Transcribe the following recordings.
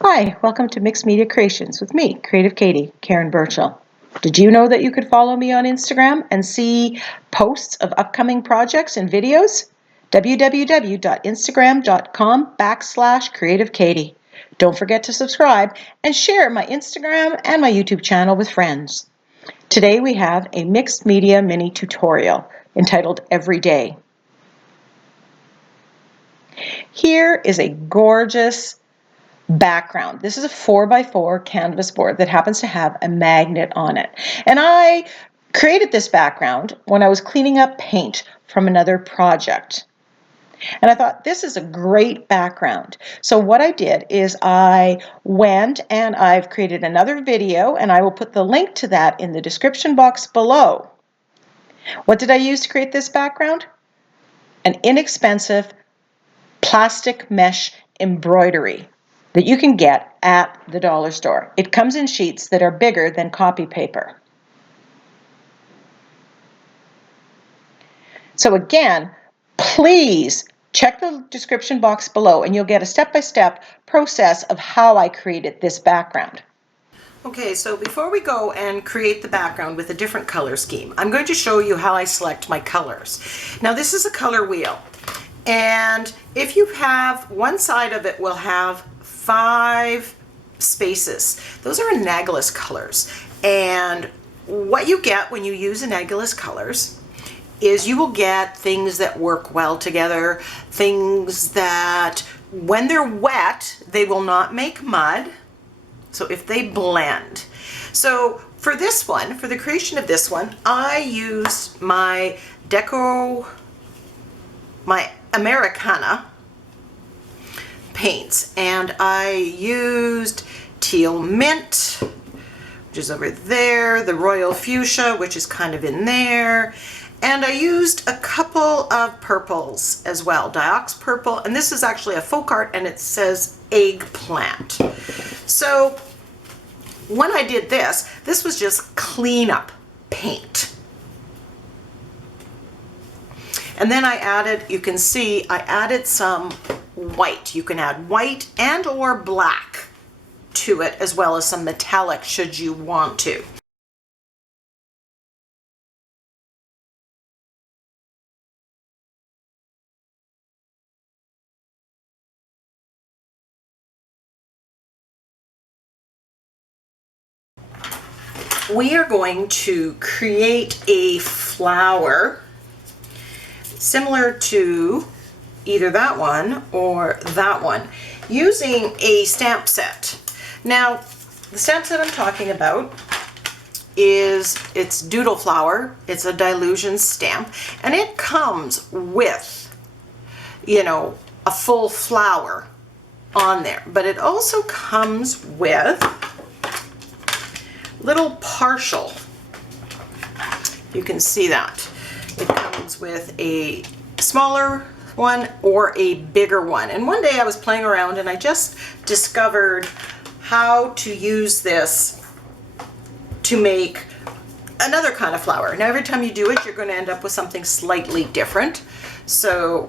Hi, welcome to Mixed Media Creations with me, Creative Katie, Karen Burchell. Did you know that you could follow me on Instagram and see posts of upcoming projects and videos? www.instagram.com/creativekatie. Don't forget to subscribe and share my Instagram and my YouTube channel with friends. Today we have a mixed media mini tutorial entitled Every Day. Here is a gorgeous background. This is a 4x4 canvas board that happens to have a magnet on it. And I created this background when I was cleaning up paint from another project. And I thought this is a great background. So what I did is I went and I've created another video, and I will put the link to that in the description box below. What did I use to create this background? An inexpensive plastic mesh embroidery that you can get at the dollar store. It comes in sheets that are bigger than copy paper. So again, please check the description box below and you'll get a step-by-step process of how I created this background. Okay, so before we go and create the background with a different color scheme, I'm going to show you how I select my colors. Now this is a color wheel, and if you have one side of it will have 5 spaces. Those are analogous colors, and what you get when you use analogous colors is you will get things that work well together, things that when they're wet they will not make mud. So if they blend. So for this one, for the creation of this one, I used my Americana paints, and I used teal mint, which is over there, the royal fuchsia, which is kind of in there, and I used a couple of purples as well, Diox purple, and this is actually a folk art, and it says eggplant. So when I did this, this was just cleanup paint. And then I added, you can see, I added some white. You can add white and or black to it, as well as some metallic should you want to. We are going to create a flower similar to either that one or that one using a stamp set. Now, the stamp set I'm talking about it's Doodle Flower. It's a dilution stamp, and it comes with, a full flower on there, but it also comes with little partial. You can see that. It comes with a smaller one or a bigger one. And one day I was playing around and I just discovered how to use this to make another kind of flower. Now every time you do it, you're going to end up with something slightly different. So,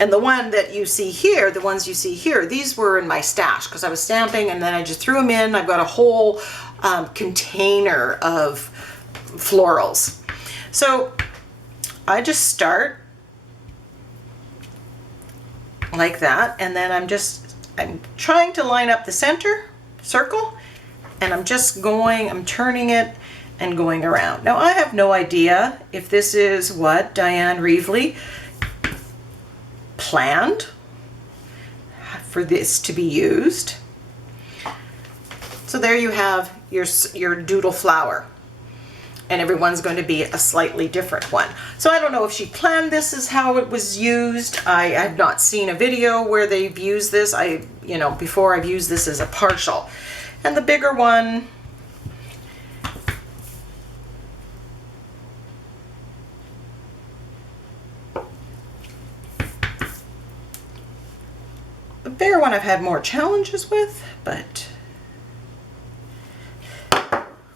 and the one that you see here, the ones you see here, these were in my stash because I was stamping, and then I just threw them in. I've got a whole container of florals. So I just start like that, and then I'm trying to line up the center circle, and I'm turning it and going around. Now I have no idea if this is what Diane Reevely planned for this to be used. So there you have your doodle flower, and everyone's going to be a slightly different one. So I don't know if she planned this is how it was used. I have not seen a video where they've used this. Before I've used this as a partial. And the bigger one, I've had more challenges with, but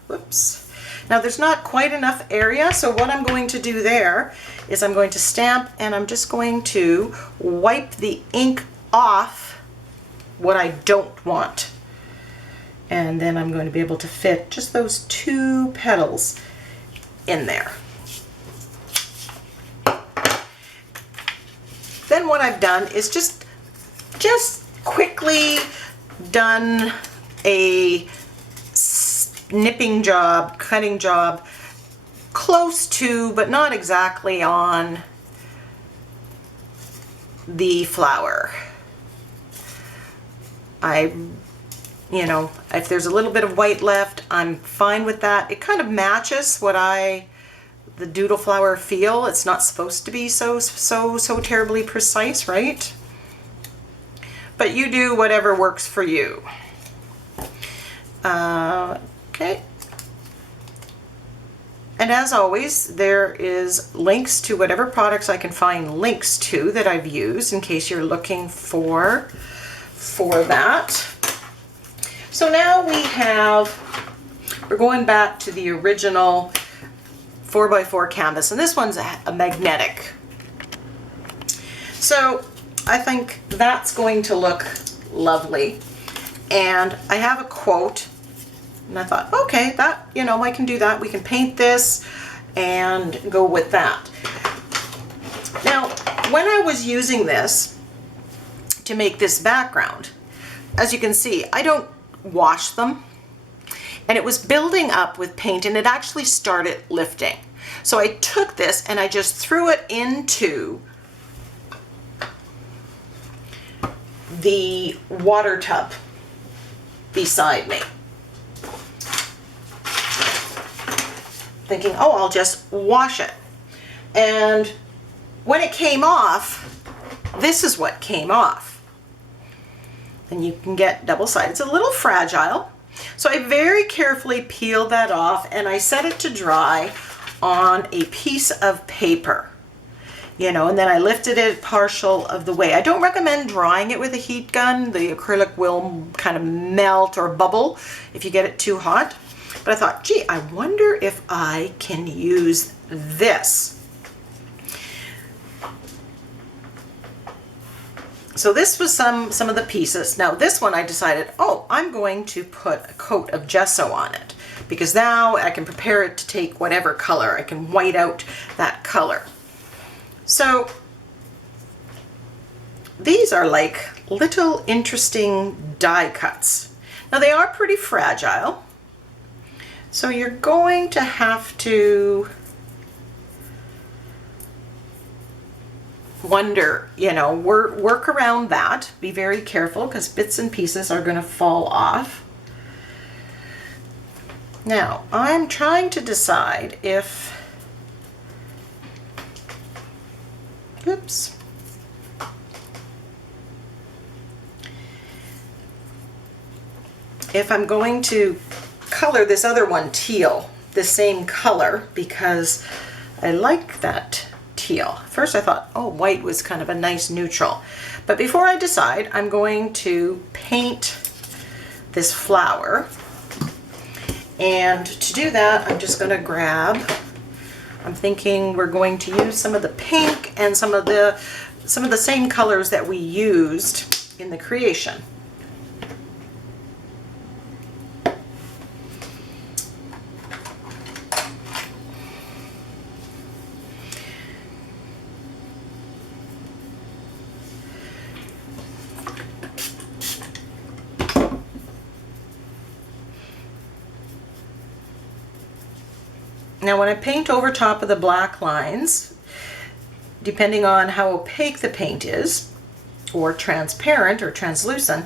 whoops. Now there's not quite enough area, so what I'm going to do there is I'm going to stamp, and I'm just going to wipe the ink off what I don't want. And then I'm going to be able to fit just those 2 petals in there. Then what I've done is just quickly done a snipping job, cutting job, close to, but not exactly on the flower. You know, if there's a little bit of white left, I'm fine with that. It kind of matches what the doodle flower feel. It's not supposed to be so terribly precise, right? But you do whatever works for you. Okay. And as always, there is links to whatever products I can find links to that I've used in case you're looking for that. So now we're going back to the original 4x4 canvas, and this one's a magnetic. So I think that's going to look lovely. And I have a quote, and I thought, okay, that, you know, I can do that. We can paint this and go with that. Now, when I was using this to make this background, as you can see, I don't wash them, and it was building up with paint, and it actually started lifting. So I took this and I just threw it into the water tub beside me, thinking, oh, I'll just wash it. And when it came off, this is what came off. And you can get double-sided. It's a little fragile. So I very carefully peeled that off and I set it to dry on a piece of paper, you know, and then I lifted it partial of the way. I don't recommend drying it with a heat gun. The acrylic will kind of melt or bubble if you get it too hot. But I thought, gee, I wonder if I can use this. So this was some of the pieces. Now this one I decided, oh, I'm going to put a coat of gesso on it because now I can prepare it to take whatever color. I can white out that color. So these are like little interesting die cuts. Now they are pretty fragile, so you're going to have to wonder, you know, work around that. Be very careful because bits and pieces are going to fall off. Now, I'm trying to decide if, oops, if I'm going to color this other one teal, the same color, because I like that teal. First I thought, oh, white was kind of a nice neutral. But before I decide, I'm going to paint this flower. And to do that, I'm just going to grab, I'm thinking we're going to use some of the pink and some of the same colors that we used in the creation. Now when I paint over top of the black lines, depending on how opaque the paint is, or transparent or translucent,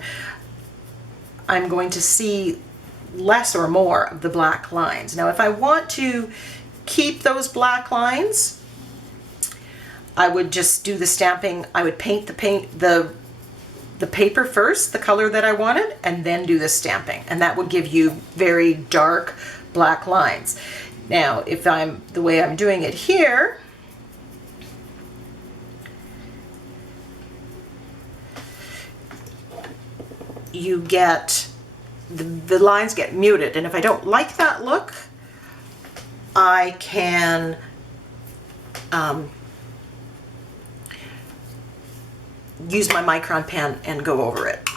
I'm going to see less or more of the black lines. Now if I want to keep those black lines, I would just do the stamping. I would paint the paper first, the color that I wanted, and then do the stamping. And that would give you very dark black lines. Now, if the way I'm doing it here, you get, the lines get muted. And if I don't like that look, I can use my micron pen and go over it.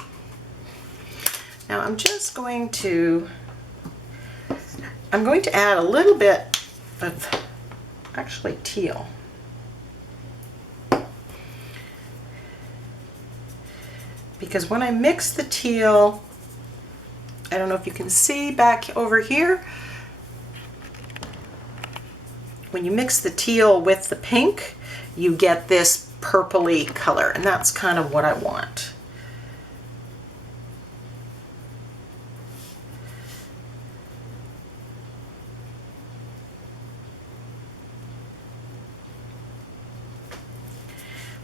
Now I'm going to add a little bit of actually teal. Because when I mix the teal, I don't know if you can see back over here, when you mix the teal with the pink, you get this purpley color, and that's kind of what I want.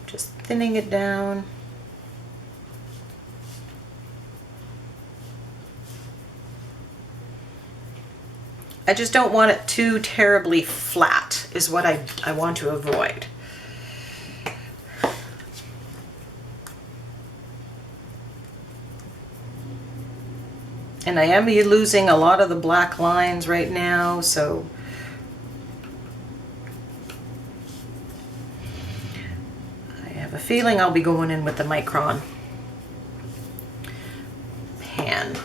Just thinning it down. I just don't want it too terribly flat, is what I want to avoid. And I am losing a lot of the black lines right now, so I have a feeling I'll be going in with the Micron pen.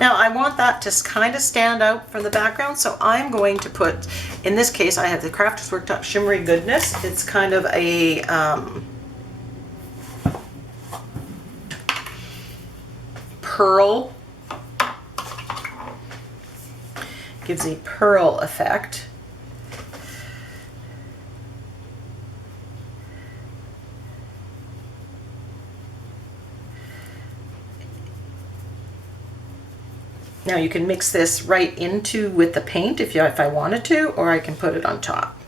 Now I want that to kind of stand out from the background, so I'm going to put, in this case I have the Crafters Worktop Shimmery Goodness. It's kind of a pearl, gives a pearl effect. Now you can mix this right into with the paint if I wanted to, or I can put it on top.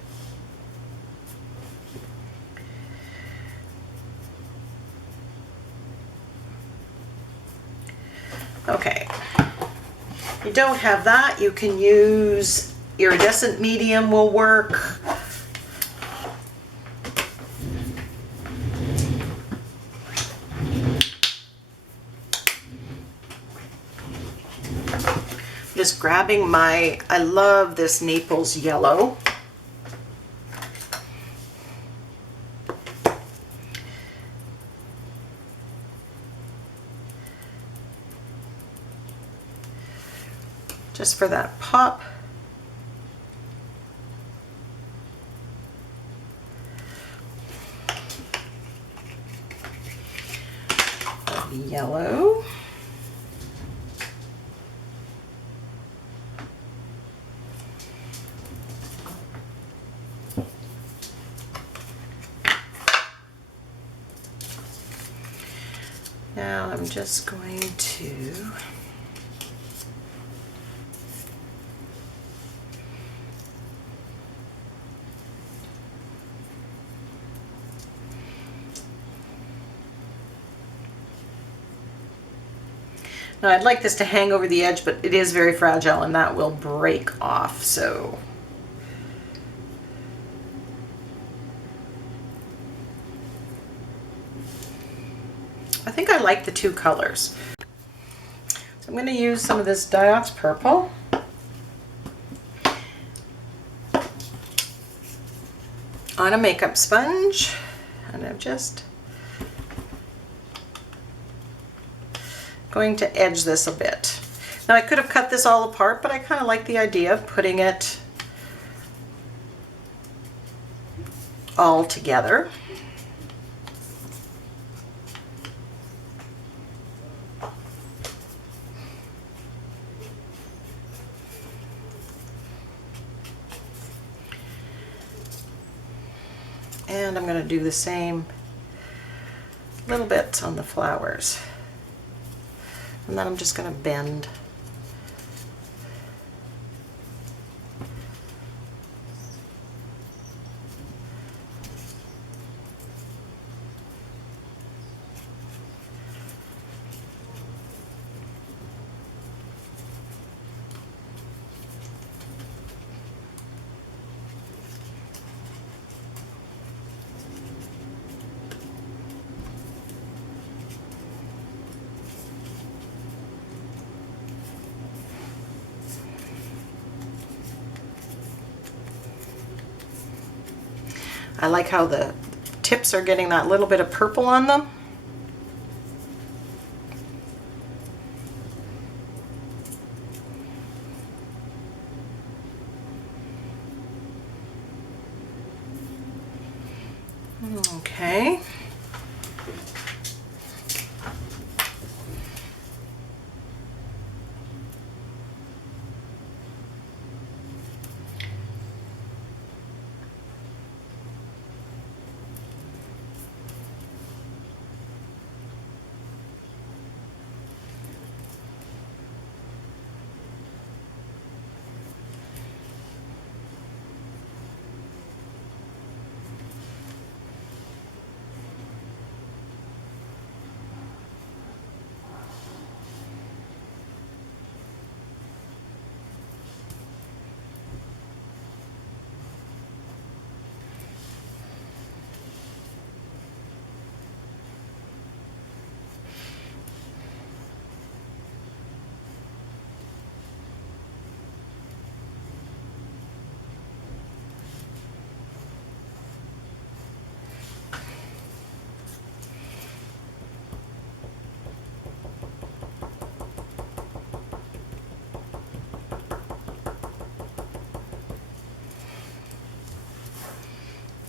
Okay. If you don't have that, you can use iridescent medium will work. Just grabbing my, I love this Naples yellow. Just for that pop. Of yellow. Now I'm just going to now I'd like this to hang over the edge, but it is very fragile and that will break off, so I think I like the two colors. So I'm going to use some of this Diox purple. On a makeup sponge, and I'm just going to edge this a bit. Now I could have cut this all apart, but I kind of like the idea of putting it all together. And I'm going to do the same little bits on the flowers. And then I'm just going to bend. I like how the tips are getting that little bit of purple on them. Okay.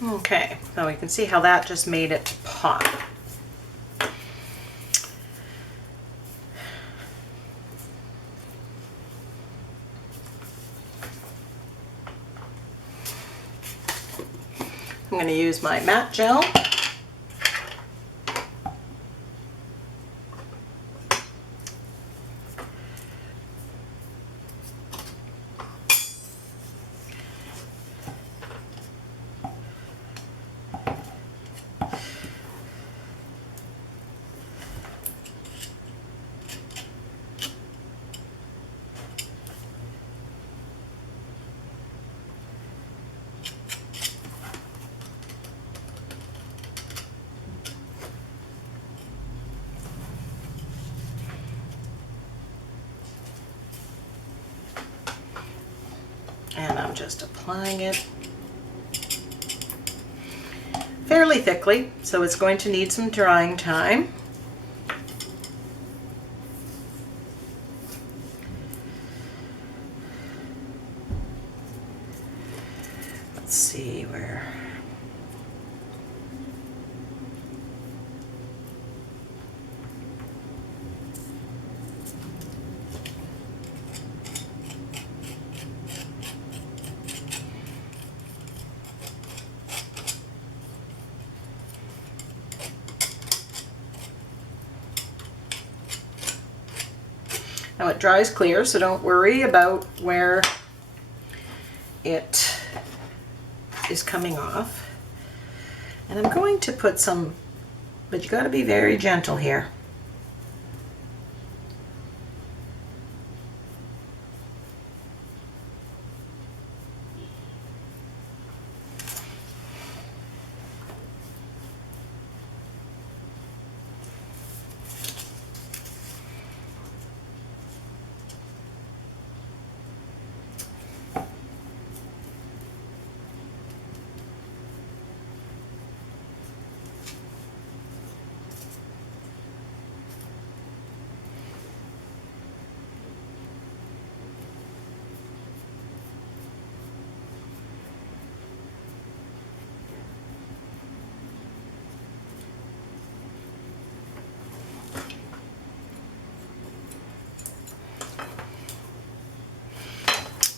Okay, so we can see how that just made it pop. I'm going to use my matte gel. And I'm just applying it fairly thickly, so it's going to need some drying time. Let's see where. Now it dries clear, so don't worry about where it is coming off. And I'm going to put some, but you got to be very gentle here.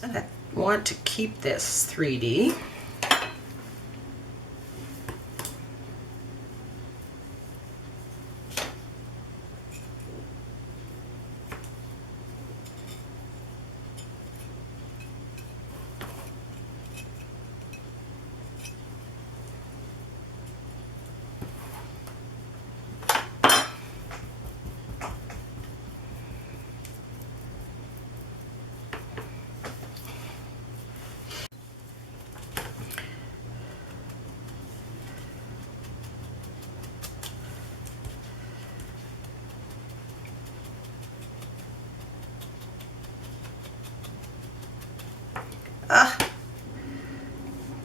And I want to keep this 3D.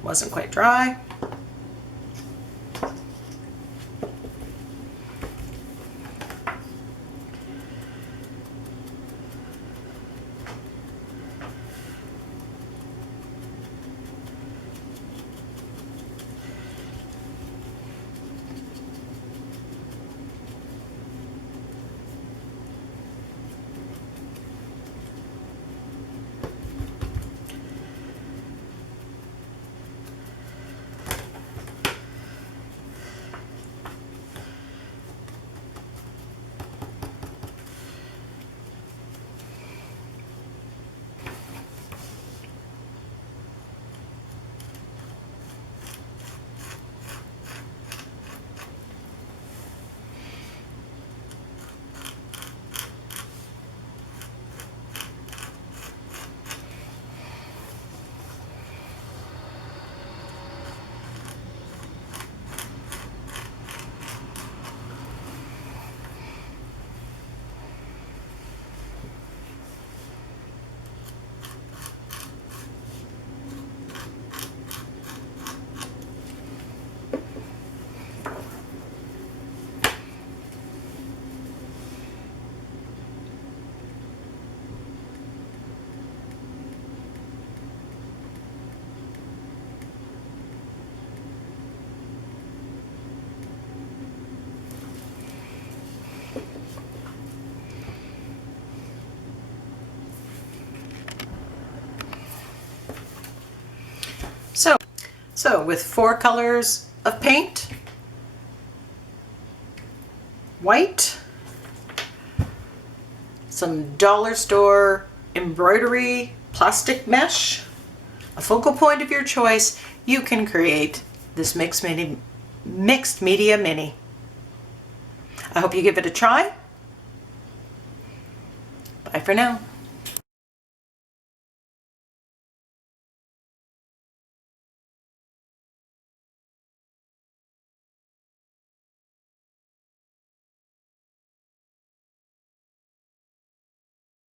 Wasn't quite dry. So with 4 colors of paint, white, some dollar store embroidery plastic mesh, a focal point of your choice, you can create this mixed media mini. I hope you give it a try. Bye for now.